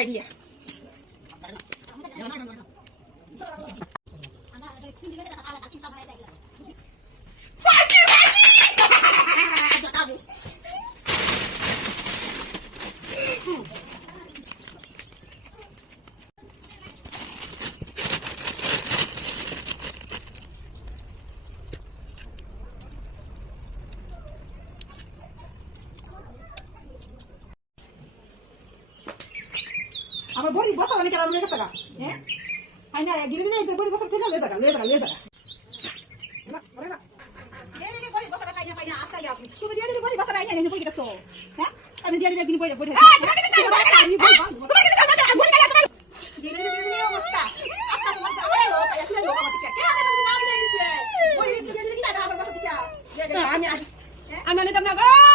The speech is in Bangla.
idea. আমার বড়ি বসা জানি কেন লয়ে গেছে গা হ্যাঁ আই না গিরে দিলে তোর বড়ি বসা চলে লয়ে যাগা না ওরে না এই যে বড়ি বসা কাইনা কাইনা আস্তা গিয়া তুমি দিয়ে দিলে বড়ি বসা রাইনা নিয়ে পড়ে গেছো হ্যাঁ আমি দিয়ে দিলে দিন পড়ে পড়ে আমি বল তুমি কি দাও দাও বড়ি কাটা গিরে দিলে অবস্থা আস্তা তোমার যাবে ও কায়া শুনে লোক আমাকে কে হাতে তুমি না দিলে বড়ি দিয়ে দিলে কি দাও আমার বসা টিকা আমি আমি নিতাম না গো